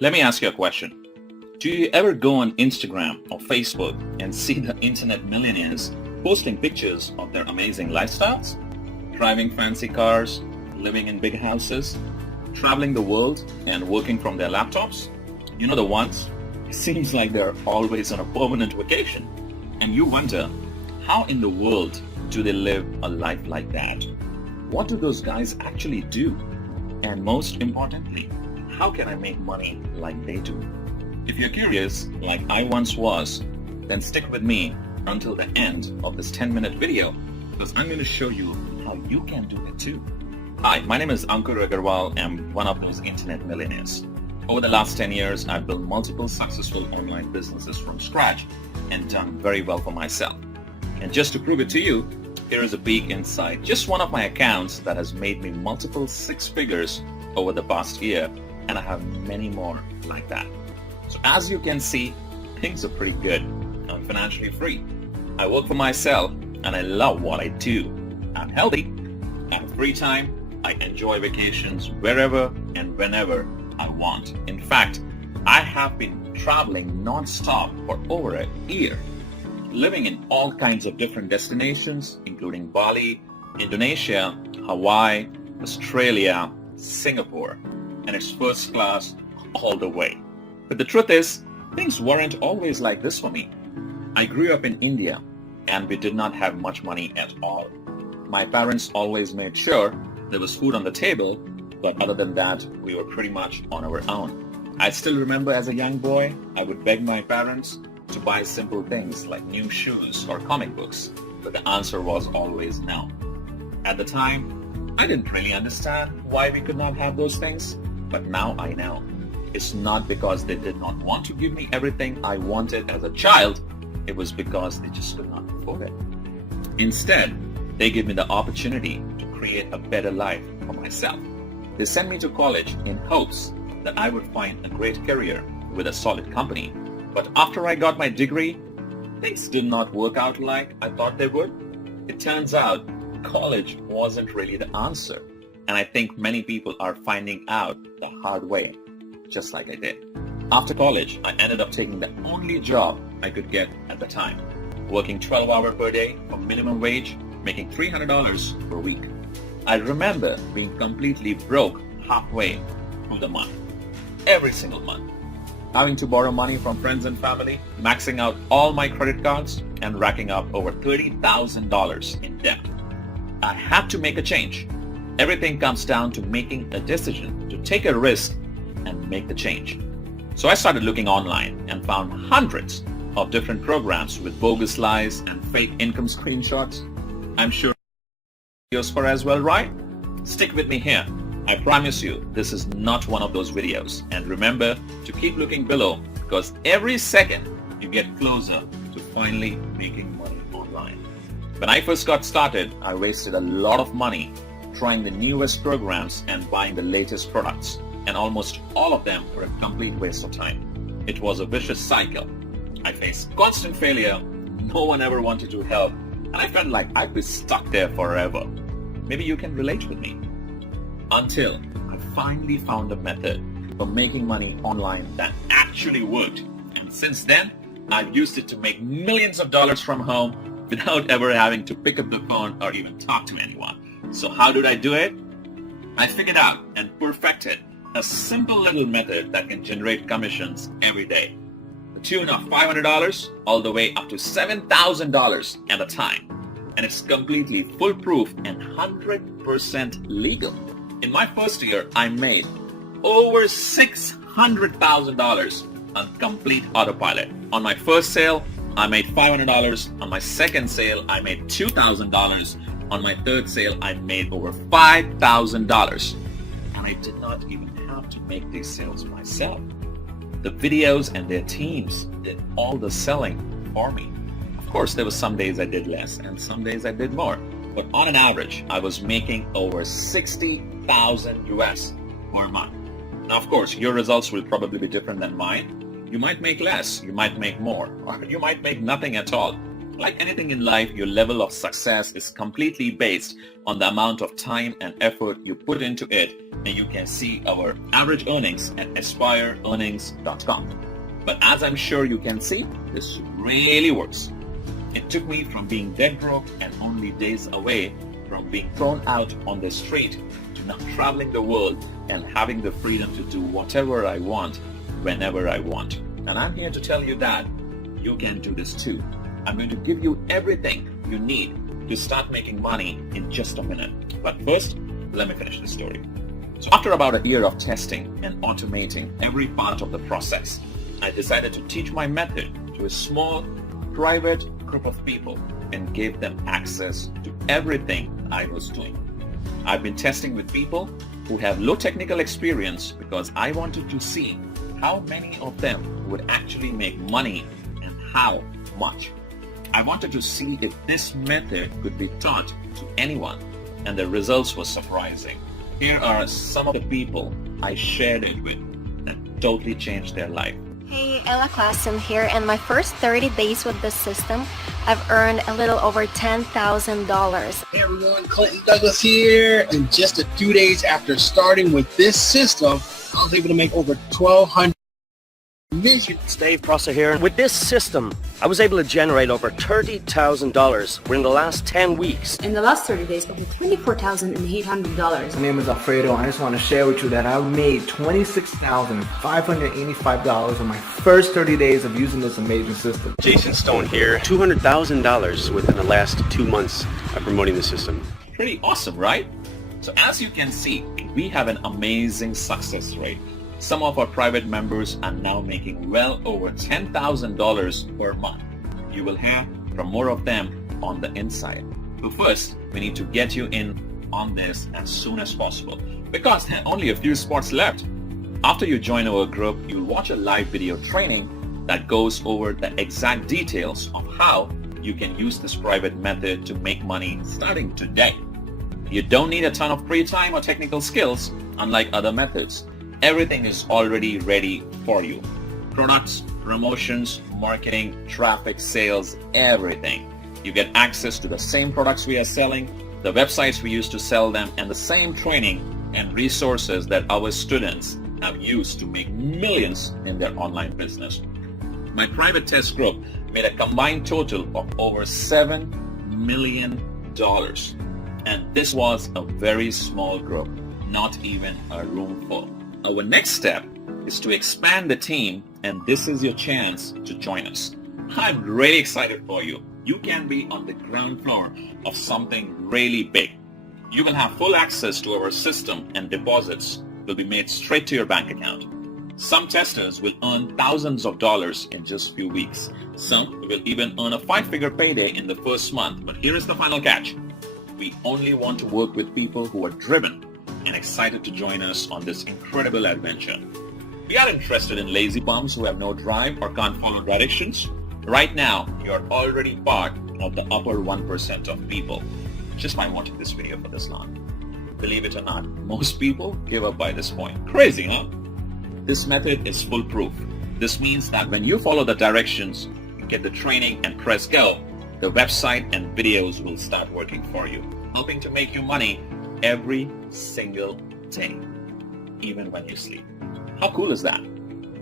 Let me ask you a question. Do you ever go on Instagram or Facebook and see the internet millionaires posting pictures of their amazing lifestyles? Driving fancy cars, living in big houses, traveling the world and working from their laptops? You know the ones? It seems like they're always on a permanent vacation. And you wonder, how in the world do they live a life like that? What do those guys actually do? And most importantly, how can I make money like they do? If you're curious, like I once was, then stick with me until the end of this 10-minute video because I'm going to show you how you can do it too. Hi, my name is Ankur Agarwal. I'm one of those internet millionaires. Over the last 10 years, I've built multiple successful online businesses from scratch and done very well for myself. And just to prove it to you, here is a peek inside just one of my accounts that has made me multiple six figures over the past year, and I have many more like that. So as you can see, things are pretty good. I'm financially free. I work for myself and I love what I do. I'm healthy. I have free time. I enjoy vacations wherever and whenever I want. In fact, I have been traveling non-stop for over a year, living in all kinds of different destinations, including Bali, Indonesia, Hawaii, Australia, Singapore, and it's first class all the way. But the truth is, things weren't always like this for me. I grew up in India, and we did not have much money at all. My parents always made sure there was food on the table, but other than that, we were pretty much on our own. I still remember as a young boy, I would beg my parents to buy simple things like new shoes or comic books, but the answer was always no. At the time, I didn't really understand why we could not have those things, but now I know. It's not because they did not want to give me everything I wanted as a child, it was because they just could not afford it. Instead, they gave me the opportunity to create a better life for myself. They sent me to college in hopes that I would find a great career with a solid company. But after I got my degree, things did not work out like I thought they would. It turns out college wasn't really the answer. And I think many people are finding out the hard way, just like I did. After college, I ended up taking the only job I could get at the time, working 12 hours per day for minimum wage, making $300 per week. I remember being completely broke halfway through the month, every single month, having to borrow money from friends and family, maxing out all my credit cards, and racking up over $30,000 in debt. I had to make a change. Everything comes down to making a decision to take a risk and make the change. So I started looking online and found hundreds of different programs with bogus lies and fake income screenshots. I'm sure videos for as well, right? Stick with me here. I promise you, this is not one of those videos. And remember to keep looking below because every second you get closer to finally making money online. When I first got started, I wasted a lot of money trying the newest programs and buying the latest products. And almost all of them were a complete waste of time. It was a vicious cycle. I faced constant failure. No one ever wanted to help. And I felt like I'd be stuck there forever. Maybe you can relate with me. Until I finally found a method for making money online that actually worked. And since then, I've used it to make millions of dollars from home without ever having to pick up the phone or even talk to anyone. So how did I do it? I figured out and perfected a simple little method that can generate commissions every day. The tune of $500 all the way up to $7,000 at a time. And it's completely foolproof and 100% legal. In my first year, I made over $600,000 on complete autopilot. On my first sale, I made $500. On my second sale, I made $2,000. On my third sale, I made over $5,000. And I did not even have to make these sales myself. The videos and their teams did all the selling for me. Of course, there were some days I did less and some days I did more. But on an average, I was making over 60,000 US per month. Now, of course, your results will probably be different than mine. You might make less, you might make more, or you might make nothing at all. Like anything in life, your level of success is completely based on the amount of time and effort you put into it, and you can see our average earnings at aspireearnings.com. But as I'm sure you can see, this really works. It took me from being dead broke and only days away from being thrown out on the street to now traveling the world and having the freedom to do whatever I want, whenever I want. And I'm here to tell you that you can do this too. I'm going to give you everything you need to start making money in just a minute. But first, let me finish the story. So after about a year of testing and automating every part of the process, I decided to teach my method to a small, private group of people and gave them access to everything I was doing. I've been testing with people who have low technical experience because I wanted to see how many of them would actually make money and how much. I wanted to see if this method could be taught to anyone, and the results were surprising. Here are some of the people I shared it with that totally changed their life. Hey, Ella Klassen here, and my first 30 days with this system, I've earned a little over $10,000. Hey everyone, Clinton Douglas here, and just a few days after starting with this system, I was able to make over $1,200 million. It's Dave Prosser here. With this system, I was able to generate over $30,000 in the last 10 weeks. In the last 30 days, over $24,800. My name is Alfredo, and I just want to share with you that I made $26,585 in my first 30 days of using this amazing system. Jason Stone here. $200,000 within the last 2 months of promoting the system. Pretty awesome, right? So as you can see, we have an amazing success rate. Some of our private members are now making well over $10,000 per month. You will hear from more of them on the inside. But first, we need to get you in on this as soon as possible because there are only a few spots left. After you join our group, you'll watch a live video training that goes over the exact details of how you can use this private method to make money starting today. You don't need a ton of free time or technical skills, unlike other methods. Everything is already ready for you. Products, promotions, marketing, traffic, sales, everything. You get access to the same products we are selling, the websites we use to sell them, and the same training and resources that our students have used to make millions in their online business. My private test group made a combined total of over $7 million. And this was a very small group, not even a room full. Our next step is to expand the team, and this is your chance to join us. I'm really excited for you. You can be on the ground floor of something really big. You will have full access to our system, and deposits will be made straight to your bank account. Some testers will earn thousands of dollars in just a few weeks. Some will even earn a 5-figure payday in the first month. But here is the final catch. We only want to work with people who are driven and excited to join us on this incredible adventure. We are interested in lazy bums who have no drive or can't follow directions. Right now, you're already part of the upper 1% of people just by watching this video for this long. Believe it or not, most people give up by this point. Crazy, huh? This method is foolproof. This means that when you follow the directions, you get the training and press go, the website and videos will start working for you, helping to make you money every single day, even when you sleep. How cool is that?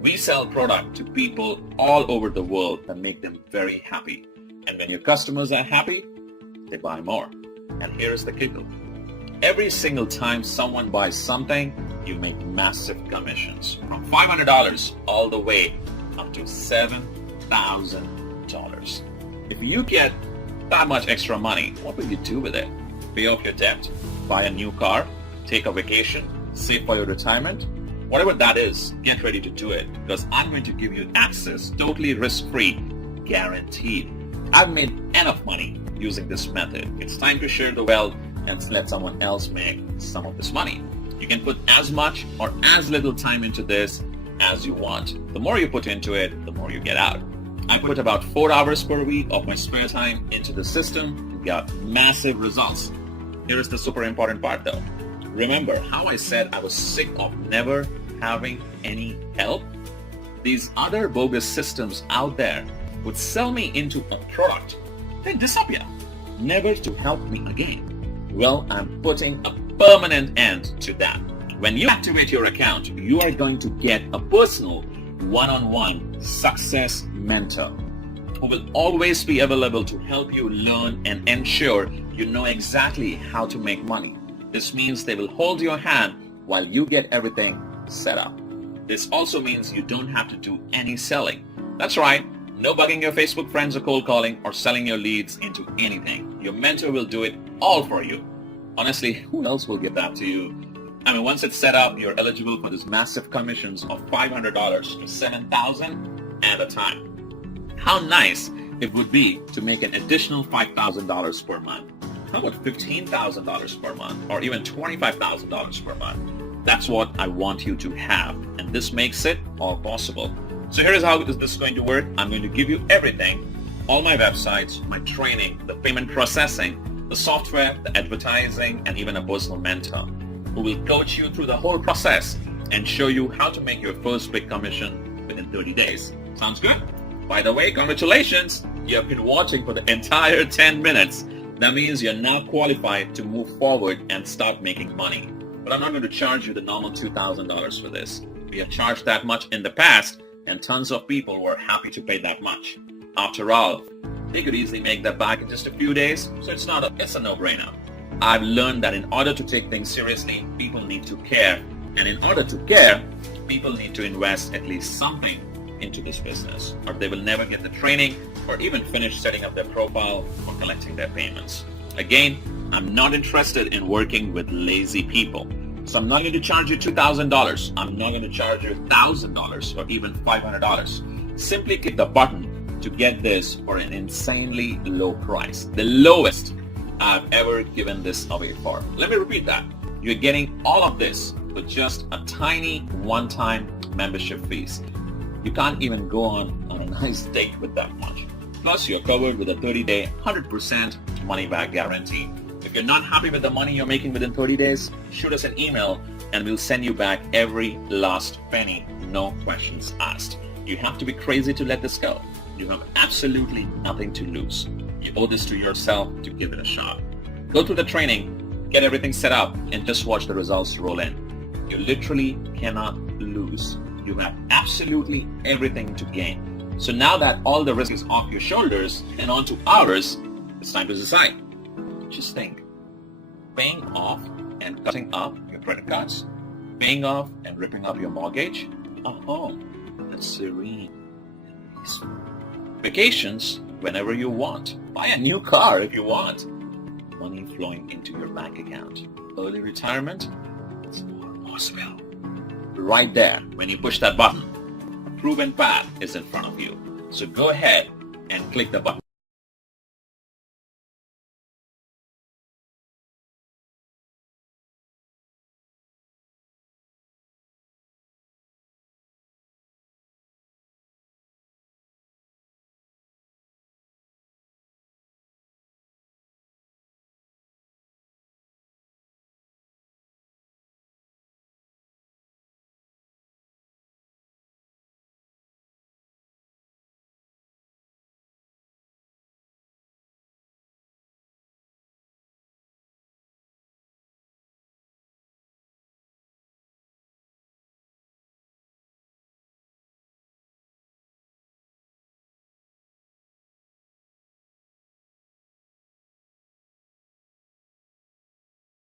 We sell product to people all over the world and make them very happy. And when your customers are happy, they buy more. And here's the kicker. Every single time someone buys something, you make massive commissions from $500 all the way up to $7,000. If you get that much extra money, what will you do with it? Pay off your debt, buy a new car, take a vacation, save for your retirement? Whatever that is, get ready to do it because I'm going to give you access totally risk-free, guaranteed. I've made enough money using this method. It's time to share the wealth and let someone else make some of this money. You can put as much or as little time into this as you want. The more you put into it, the more you get out. I put about 4 hours per week of my spare time into the system and got massive results. Here is the super important part though. Remember how I said I was sick of never having any help? These other bogus systems out there would sell me into a product they disappear, never to help me again. Well, I'm putting a permanent end to that. When you activate your account, you are going to get a personal one-on-one success mentor who will always be available to help you learn and ensure you know exactly how to make money. This means they will hold your hand while you get everything set up. This also means you don't have to do any selling. That's right, no bugging your Facebook friends or cold calling or selling your leads into anything. Your mentor will do it all for you. Honestly, who else will give that to you? I mean, once it's set up, you're eligible for these massive commissions of $500 to $7,000 at a time. How nice it would be to make an additional $5,000 per month. How about $15,000 per month or even $25,000 per month? That's what I want you to have, and this makes it all possible. So here is how this is going to work. I'm going to give you everything, all my websites, my training, the payment processing, the software, the advertising, and even a personal mentor who will coach you through the whole process and show you how to make your first big commission within 30 days. Sounds good? By the way, congratulations! You have been watching for the entire 10 minutes. That means you're now qualified to move forward and start making money. But I'm not going to charge you the normal $2,000 for this. We have charged that much in the past, and tons of people were happy to pay that much. After all, they could easily make that back in just a few days, so it's a no-brainer. I've learned that in order to take things seriously, people need to care. And in order to care, people need to invest at least something into this business, or they will never get the training or even finish setting up their profile or collecting their payments. Again, I'm not interested in working with lazy people. So I'm not going to charge you $2,000. I'm not going to charge you $1,000 or even $500. Simply click the button to get this for an insanely low price. The lowest I've ever given this away for. Let me repeat that. You're getting all of this for just a tiny one-time membership fees. You can't even go on a nice date with that much. Plus, you're covered with a 30-day, 100% money-back guarantee. If you're not happy with the money you're making within 30 days, shoot us an email and we'll send you back every last penny, no questions asked. You have to be crazy to let this go. You have absolutely nothing to lose. You owe this to yourself to give it a shot. Go through the training, get everything set up, and just watch the results roll in. You literally cannot lose. You have absolutely everything to gain. So now that all the risk is off your shoulders and onto ours, it's time to decide. Just think, paying off and cutting up your credit cards, paying off and ripping up your mortgage, a home that's serene and peaceful. Vacations whenever you want. Buy a new car if you want. Money flowing into your bank account. Early retirement, it's all possible. Right there, when you push that button, a proven path is in front of you. So go ahead and click the button.